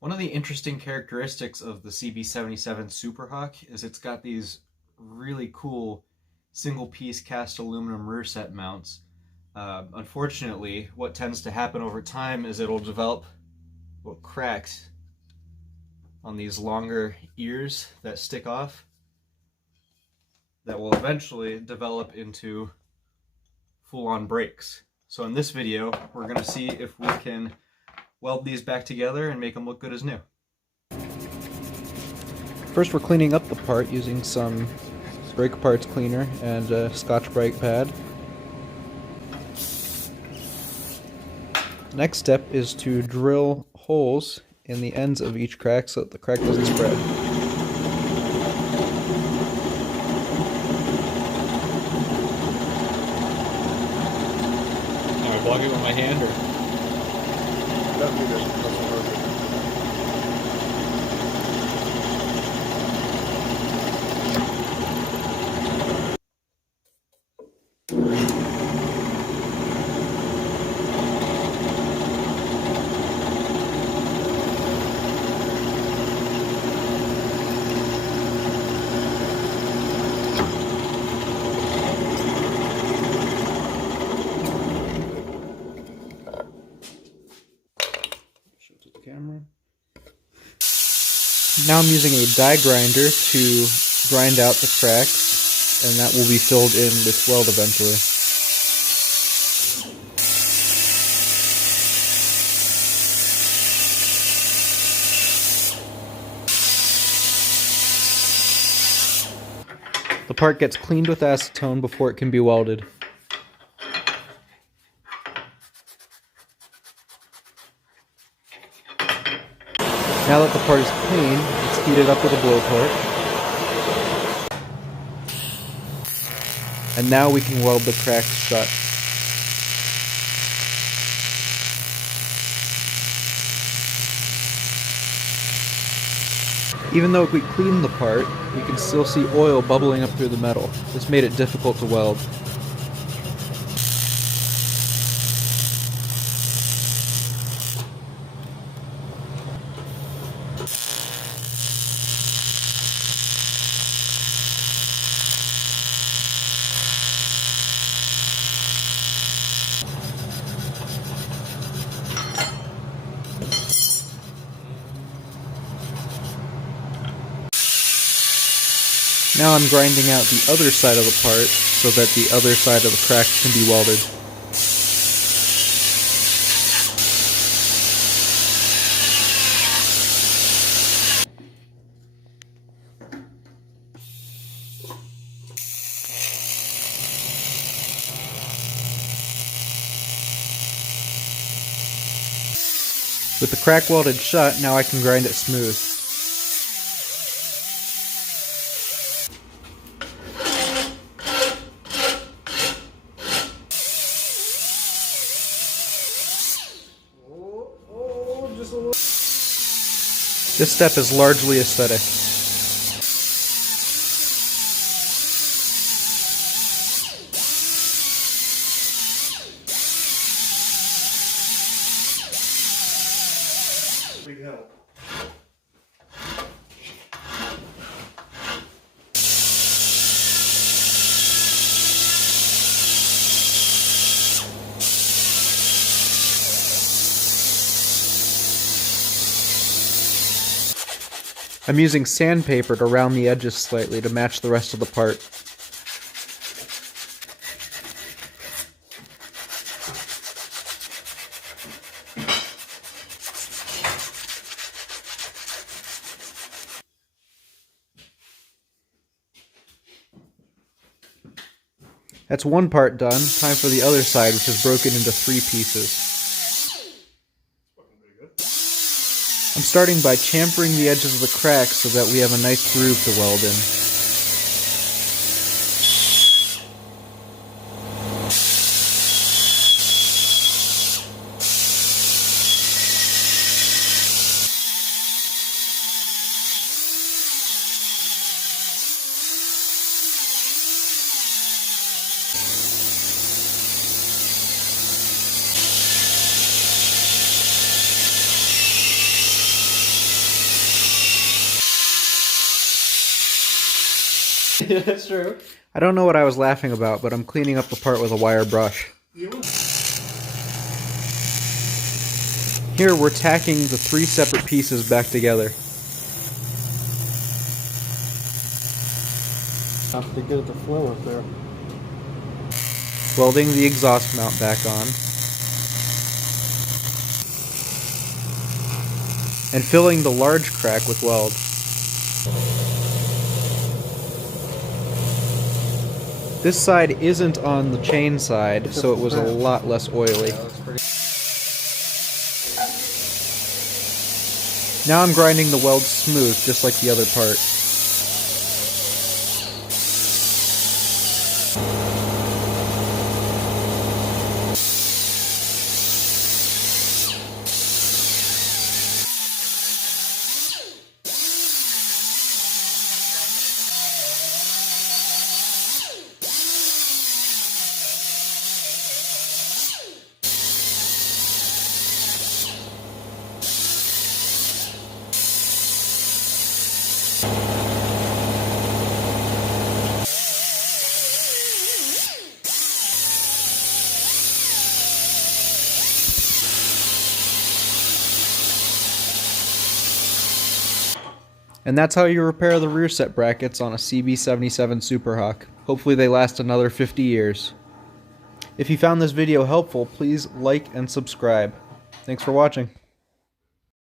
One of the interesting characteristics of the CB77 Superhawk is it's got these really cool single-piece cast aluminum rear set mounts. Unfortunately, what tends to happen over time is it'll develop little cracks on these longer ears that stick off that will eventually develop into full-on brakes. So in this video, we're going to see if we can weld these back together and make them look good as new. First, we're cleaning up the part using some brake parts cleaner and a Scotch Brite pad. Next step is to drill holes in the ends of each crack so that the crack doesn't spread. Am I blocking with my hand or? Camera. Now I'm using a die grinder to grind out the cracks, and that will be filled in with weld eventually. The part gets cleaned with acetone before it can be welded. Now that the part is clean, it's heated up with a blowtorch. And now we can weld the cracks shut. Even though we cleaned the part, we can still see oil bubbling up through the metal. This made it difficult to weld. Now I'm grinding out the other side of the part so that the other side of the crack can be welded. With the crack welded shut, now I can grind it smooth. This step is largely aesthetic. Big help. I'm using sandpaper to round the edges slightly to match the rest of the part. That's one part done. Time for the other side, which is broken into 3 pieces. I'm starting by chamfering the edges of the cracks so that we have a nice groove to weld in. Yeah, that's true. I don't know what I was laughing about, but I'm cleaning up the part with a wire brush. Here we're tacking the 3 separate pieces back together. Have to get the flow up there. Welding the exhaust mount back on. And filling the large crack with weld. This side isn't on the chain side, so it was a lot less oily. Now I'm grinding the weld smooth, just like the other part. And that's how you repair the rearset brackets on a CB77 Superhawk. Hopefully they last another 50 years. If you found this video helpful, please like and subscribe. Thanks for watching.